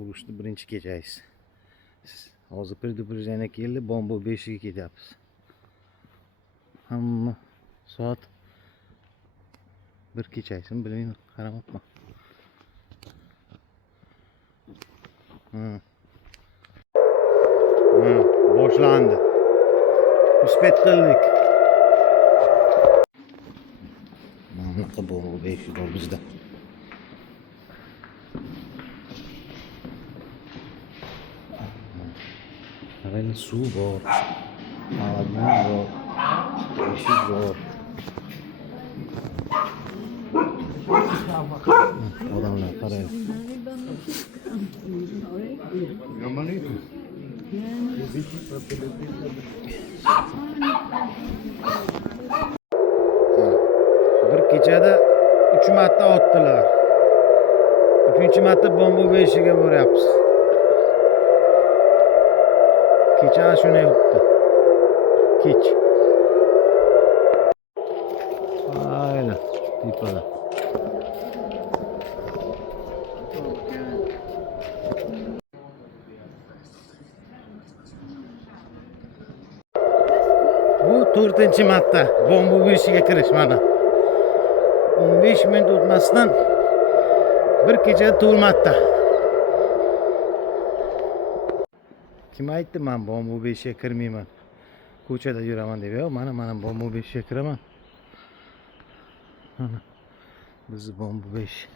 urushni birinchi kechangiz. Hozir предупреждение keldi, bomba 5 ga ketyapmiz. Hamma soat 1 kechaysin, bilmayman, qaramabman. Boshlandi. Uspet qildik. Bunaqa bomba 5 bor bizda. Qarang, suv bor. Mavjud bor. Eshik bor. Odamlar qarang. Bir kechada 3 marta otdilar. 3-marta bomba beshiga boryapmiz. Kecha shunday o'tdi. Kech. Aynen. Tepada. Bu 4-marta bomba beshiga kirish mana. 15 minut o'tmasdan bir kechada 4 marta. Kim aytdi men bomba beshiga kirmayman? Ko'chada yuraman deb. Yo'q, mana bomba beshiga kiraman. Mana. Biz bomba 5.